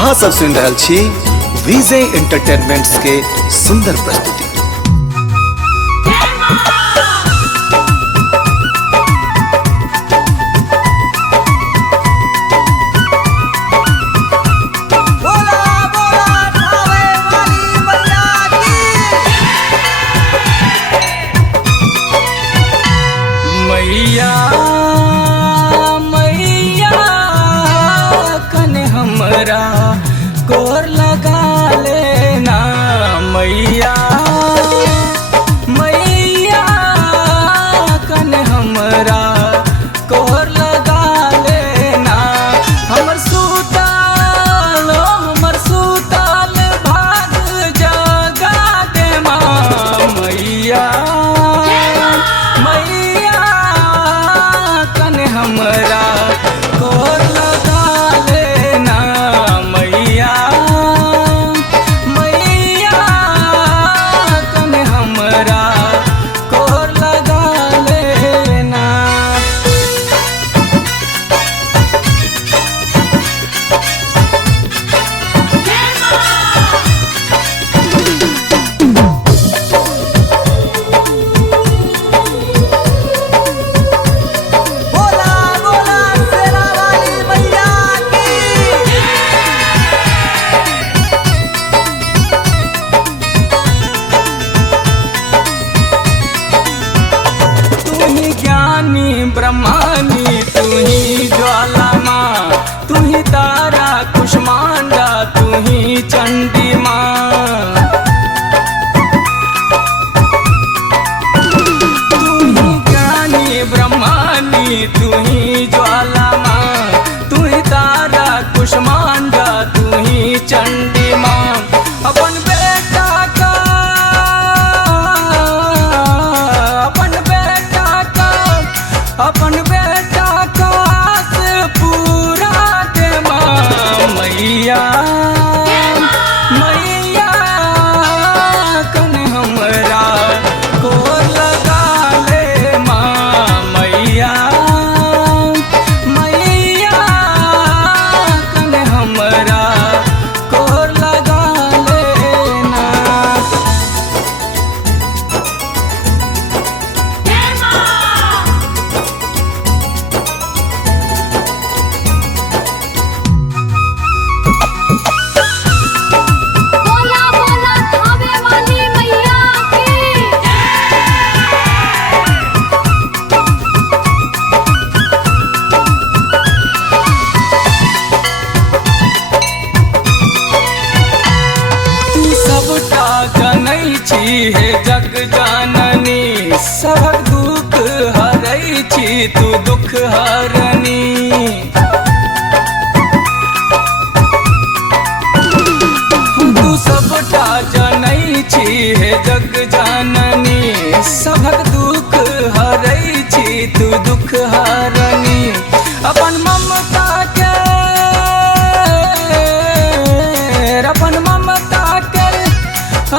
अहाँ सब सुन रहल छी विजय एंटरटेनमेंट्स के सुंदर प्रस्तुति। मैया मैया कने हमरा गोर लगा लेना मैया मैया कने हमरा गोर लगा लेना हमर सुताल भाग जगा दे माँ मैया हमरा गोर लगा लेना मैया मैया कने हमरा गोर लगा लेना। ब्रह्मानी तू ही ज्वाला माँ, तू ही तारा कुष्मांडा, तू ही चंडी माँ। तू ही ज्ञानी ब्रह्मानी तू ही ज्वाला माँ, तू ही तारा कुष्मांडा, तू ही चंडी माँ। अपन बेटा का पूरा दे माँ मैया मैया कने हमरा गोर लगा ले माँ मैया मैया कने हमरा गोर लगा लेना। हे जग जाननी सबक दुख हरै छी तू दुख हरनी। तू सबटा जनै छी हे जग जाननी सबक दुख हरै छी तू दुख हरनी। अपन ममता के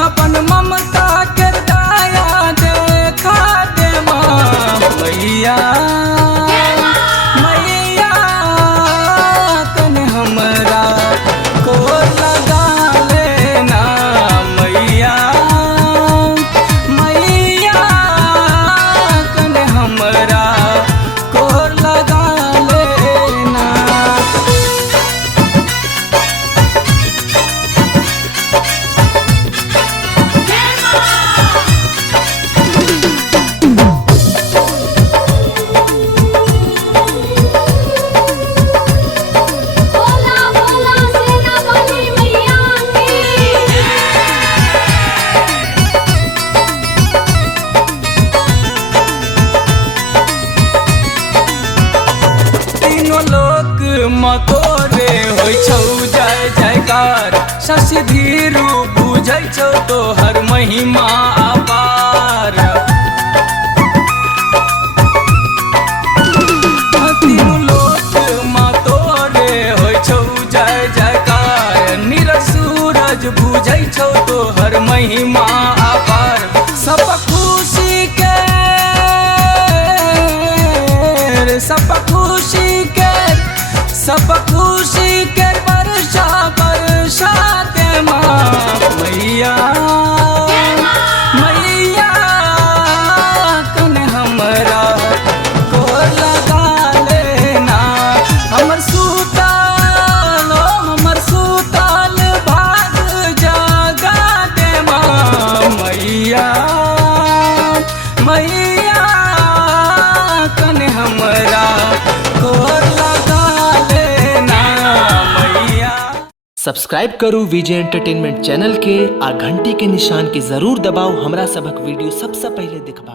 अपन ममता के दया देखा दे माँ मैया मैया कने हमरा गोर लगा लेना मैया मैया कने हमरा गोर लगा लेना। तोरे होइ छौ जय जयकार शशि धीरू बुझै छौ तोहर महिमा अपार। तीनू लोक माँ तोरे होइ छौ जय जयकार नीरज सूरज बुझै छौ तोहर महिमा अपार। सब खुशी के सब खुशी के वर्षा सब्सक्राइब करू विजय एंटरटेनमेंट चैनल के आ घंटी के निशान के जरूर दबाओ हमरा सबक वीडियो सबसे पहले देखबा।